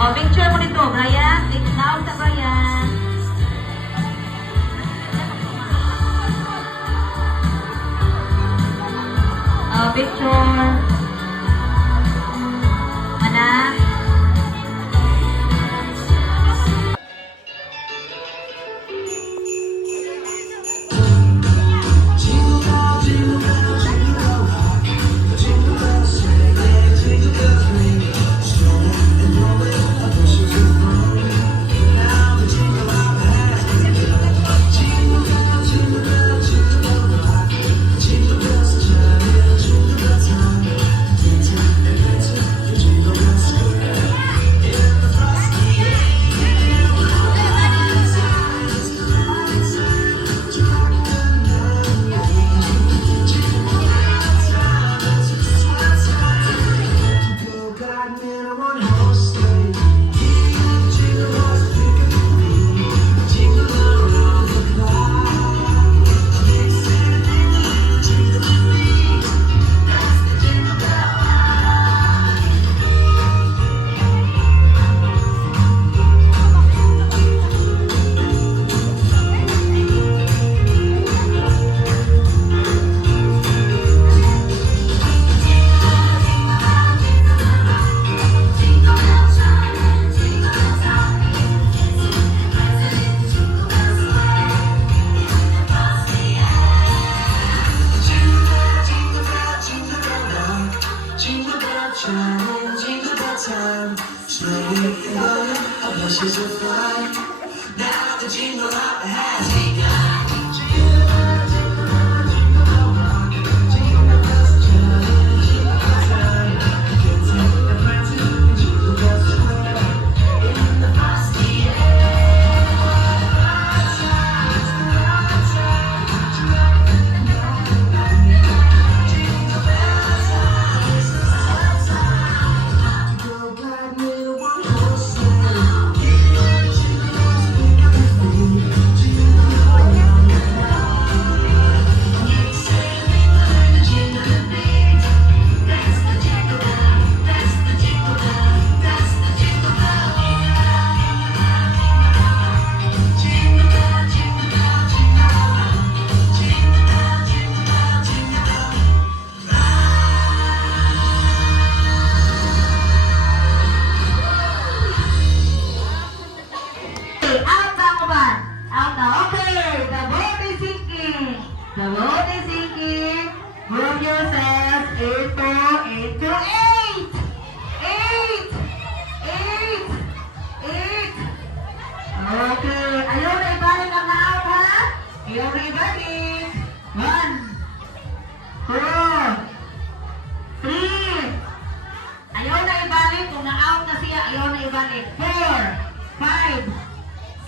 O, picture mo dito, Brian. Now sa Brian. O, picture. Anak. Now the jingle hop has begun. The road is sinking. Move yourselves. 8 to 8 to 8. 8. 8. 8. Okay. Ayaw na ibalik ang out, ha? Ayaw na ibalik. 1, 2, 3. Ayaw na ibalik. Kung na-out na siya, ayaw na ibalik. 4, 5,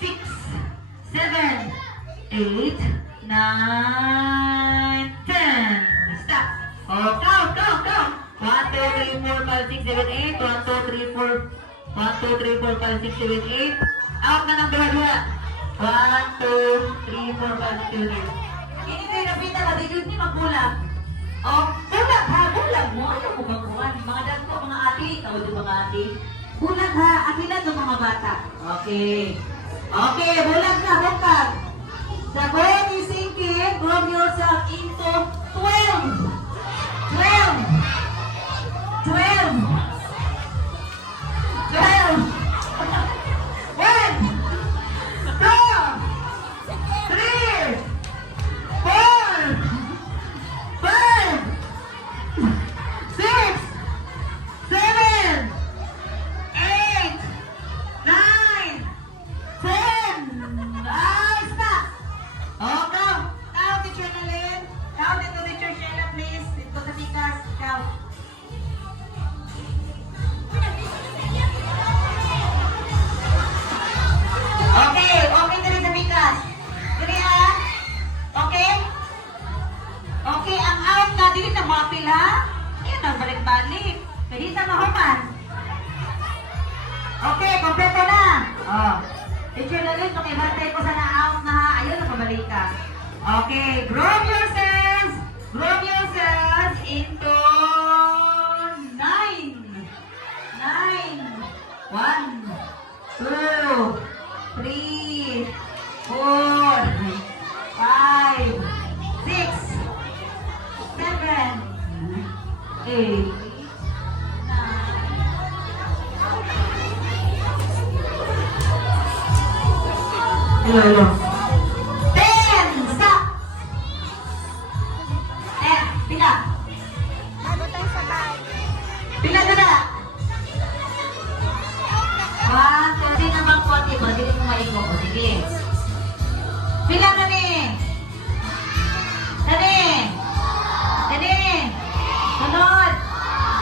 6, 7, 8, 9, 10. Stop. Oh, count. 1, 2, 3, 4, 5, 6, 7, 8. 1, 2, 3, 4. 1, 2, 3, 4, 5, 6, 7, 8. Out na ng dua-dua. 1, 2, 3, 4, 5, 6, 7, 8. Hindi kayo napita ka. Di yun ni magbulag. Oh, bulag ha. Bulag mo. Ano mo magbuhan? Mga dagko, mga ati. Tawad yung mga ati. Bulag ha. Akilan ng mga bata. Okay. Okay, bulag na. Bulag. The boat is sinking. Move yourself into 12. 12. 12. 12. 1, 2, 3, 4, 5, 6, 7, 8, 9, 10. Stop. Oh, count. Count, Teacher Nalyn. Count into Teacher Sheila, please. Dito sa tikas. Count. Okay. Okay na rin sa tikas. Dili ha? Okay? Okay, ang out na. Dili na mapil ha? Ayan ang balik-balik. Pwede sa mahuman. Okay, kompleto na. Oh. Teacher Nalyn, pakibantay ko sa na-out na ha. Ayun, nakabalik ka. Okay, group yourselves. Group yourselves into 9. 9. 1. 3, 4, 5, 6, 7, 8, 9. Hello. 10. Stop. 10. Pila. Pila ka na. 1, 2, sige naman konti mo. Hindi mo maiko ko. Sige. Pila ka ni. Kani. Kani. Sunod.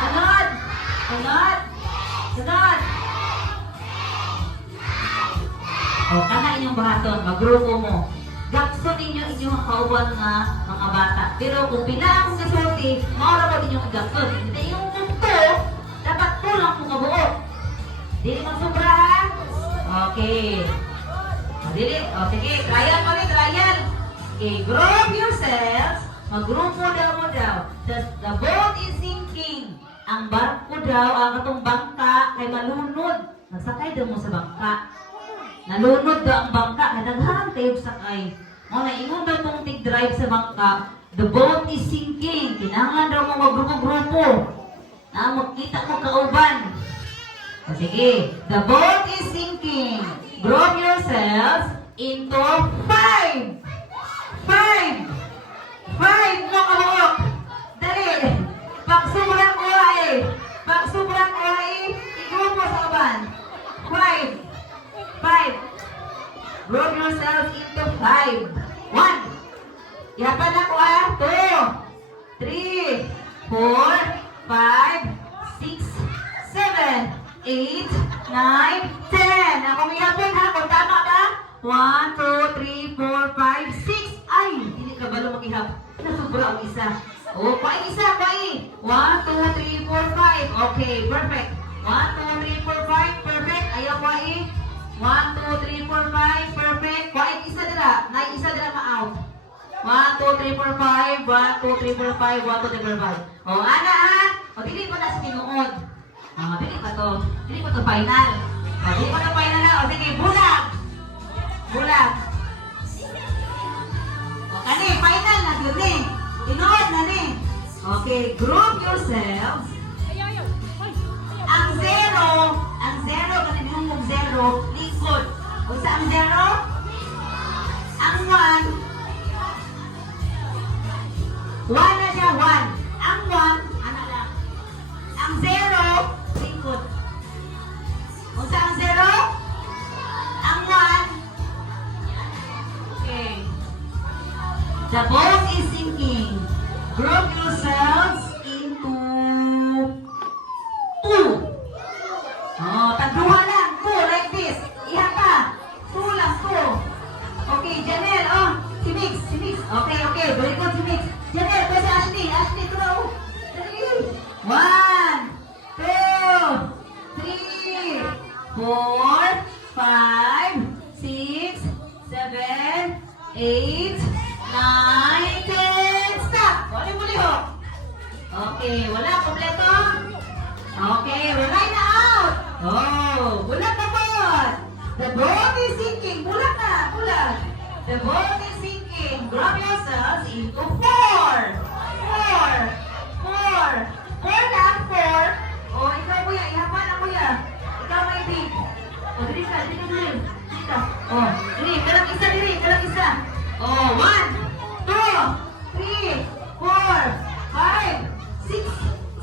Sunod. Sunod. Sunod. O, kana inyong bahaton, magrupo mo. Gakso ninyo inyong kauban nga mga bata. Pero kung pila akong kasulti, maura mo inyong gakso. Hindi yung punto, dapat tulang kung mabuo. Dili magsubra ha? Okay. Dili. O, sige, trial kami, trial. Okay, group yourselves. Magrupo daw mo daw. The boat is sinking. Ang barko daw, ang katong bangka, kay malunod. Nagsakay daw mo sa bangka. Nalunod daw ang bangka, nadaghan kayo sakay. O, naingon daw itong tig-drive sa bangka, the boat is sinking. Kinahanglan daw mo magrupo-grupo. Na magkita mo kauban. O, sige, the boat is sinking. Group yourselves into 5. 5. 5 mo kabuok. Dali. Pagsubrang uray. Pagsubrang uray, igrupo sa kaban. 5. 5. Group yourselves into 5. 1. Yapan ako 2, 3, 4, 5, 6, 7, 8, 9, 10. Ako may yapon ha. Kung tama ba? 1, 2, 3, 4, 5, 6. Ay, hindi ka balo mag-ihap. Nasubra ang isa. O, paing isa, paing. 1, 2, 3, 4, 5. Okay, perfect. 1, 2, 3, 4, 5. Perfect. Ayaw, paing. 1, 2, 3, 4, 5. Perfect. Paing isa dira. Nay isa dira ma-out. 1, 2, 3, 4, 5. 1, 2, 3, 4, 5. 1, 2, 3, 4, 5. O, ana ha. O, dili pa na sa tinuod. Dili pa to. Dili pa to final. O, dili pa to final na. O, sige, bulag. Bulag. O, kani, final na dun eh. Tinuod na ni. Okay, group yourselves. Ang zero, kasi binungog zero, likod. Kung sa ang zero, ang 1 na siya, 1. Ang 1, ano lang. Ang zero, likod. Kung sa ang zero, ang 1, okay. The boat is sinking. Group yourselves into 2. Oh, tagduha lang. 2, like this. Iha pa. 2 lang, 2. Okay, Janelle, oh. Si Mix. Okay. Very good, si Mix. Janelle, pwede si Ashley, throw. 1, 2, 3, 4, 5, 6, 7, 8, 9, 10. Stop. Muli ho. Okay, wala. Kompleto. Okay, we're right out. Oh, bulat na boat. The boat is sinking. Bulat na, bulat. The boat is sinking. Grab yourselves into 4. 4. 4 lang, 4. Oh, ikaw kuya, ihapan na kuya. Ikaw may big. Oh, dili ka. Dito. Oh, dili, kalang isa. Oh, 1, 2, 3, 4, 5, 6,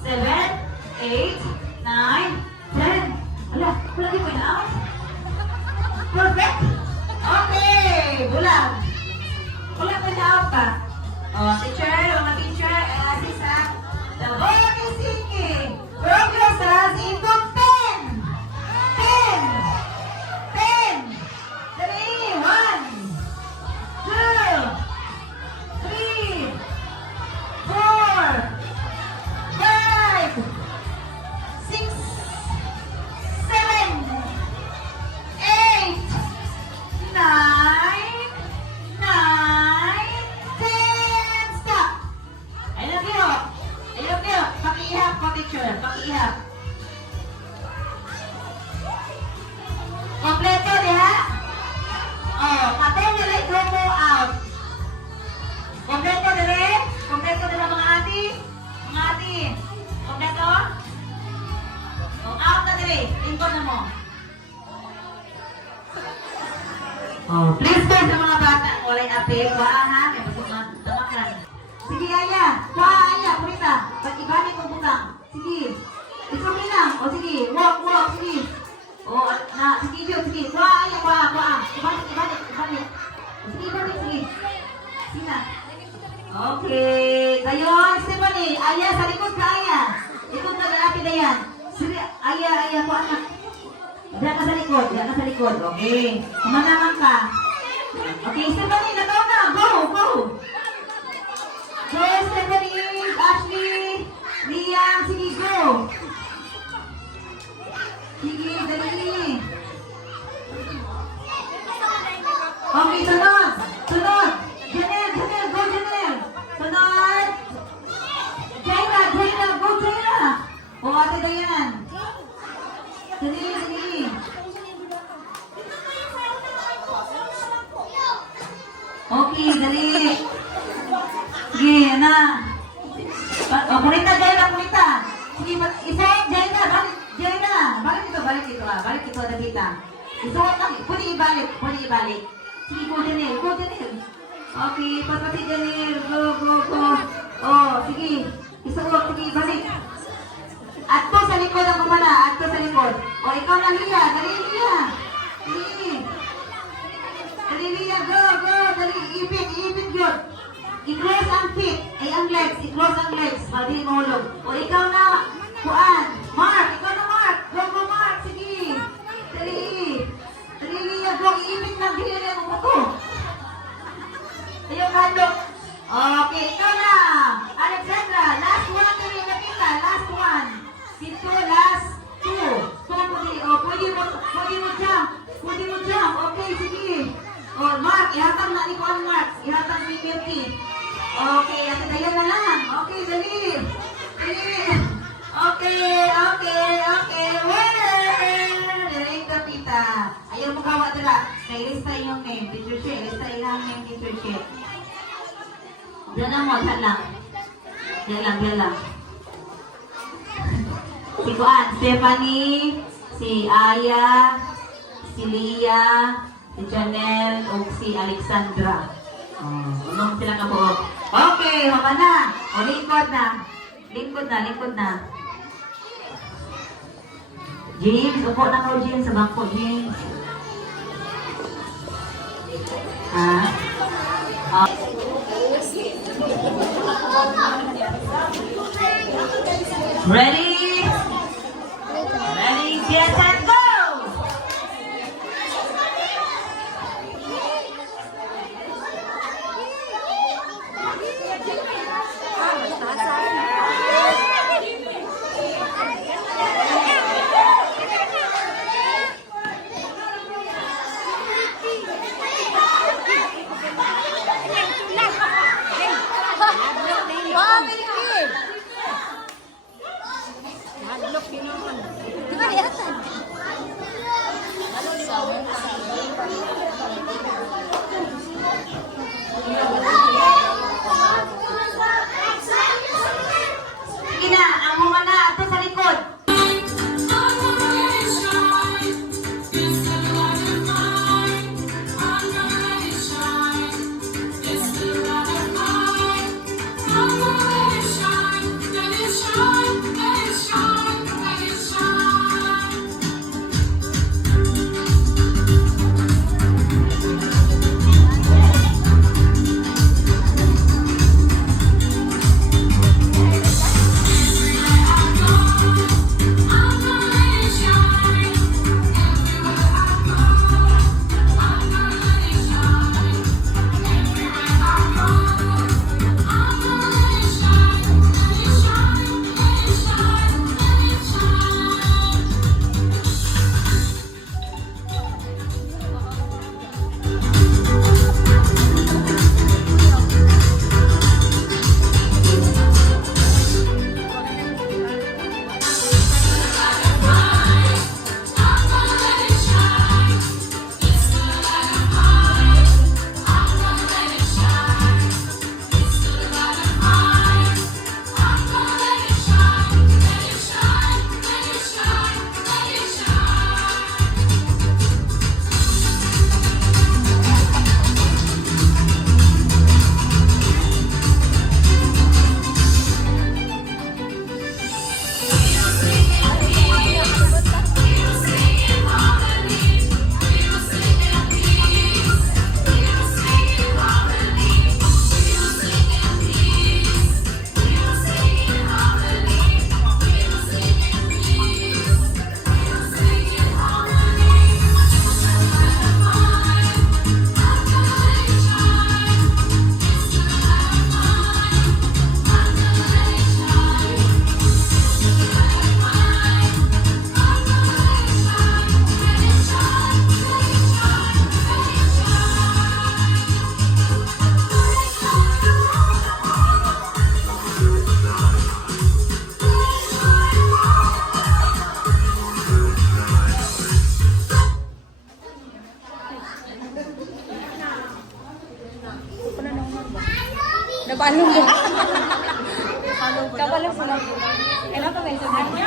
7, 8, 9, 10. Ala, wala di ko na out. Perfect. Okay, bulag. Wala ko na out ka. Oh, teacher, mga teacher, assistant. The boat is sinking. Group yourselves into 10. 10. 10. 3, 1, 2, 3, 4, 5, 6, 7, 8, 9, 10. Stop. I love you. Pakiihap ko, teacher. Pakiihap. dali. Lingkod na mo. Oh, please po sa mga bata. Walay ape. Kuhaan. May tamakan. Sige, Aya. Kuha, Aya. Kurita. Pag-ibalik mo butang. Sige. Ito lang. O sige. Walk. Sige. O, sige, Joe. Sige. Kuha, Aya. Kuha. Ibalik. Sige, ibalik. Sige. Sige na. Okay. Gayon, Stephanie. Aya, sa likod ka, Aya. Ikot na lalaki na yan. Sige, Aya. Kuha na. Diyan ka sa likod. Okay. Kumanaman ka. Okay, Stephanie. Nagaw na. Go. Go, Stephanie. Ashley. Liam. Sige, go. Sige, dali. Okay, sunod. Janelle, go Janelle. Sunod. Jaina, go Jaina. O, ate Dayan. Dali. Okay, dali. Sige, na. O, kunita, Jaina. Sige, isa, Jaina. Balik dito. Balik dito, Davita. Isuot lang. Pwede ibalik. Sige, go Janelle. Okay, pasapit Janelle. Go. Oh, sige. Isuot, sige, balik. Ato sa likod ang kumana. O, ikaw na, Lia. Dali, Lia. Dali, Lia. Go. Dali, ipit yun. I-close ang feet. Ay, ang legs. I-close ang legs. Hindi mahulog. O, ikaw na. Kuan. Mark. Go, Mark. Sige. Dali, Lia. Go. Iipit lang. Dili na yung bato. Ayun, handok. Okay, ikaw na. Alexandra. Last one na rin nakita. Last one. Dito, last two. Pwede mo jump. Okay, sige. Mark. Ihatag na ni Kuan Mark. Ihatag ni Milky. Okay, ate Dayan na lang. Okay, dali. Okay. Dali, kapita. Ayaw mo gawa dala. Nailista yung name. Teacher sheet. Ilista ilang name, teacher sheet. Diyan lang. Diyan lang. Si Kuan, Stephanie, si Aya, si Lia, si Janelle, o si Alexandra. Unong sila ka po. Okay, hama na. O, lingkod na. James, upo na ko, James, sa bangko, James. Ready, set, and go! Sige na, ang mga na, ato sa likod. Napalong mo. Kapalong sila. Kailan pa may sabi?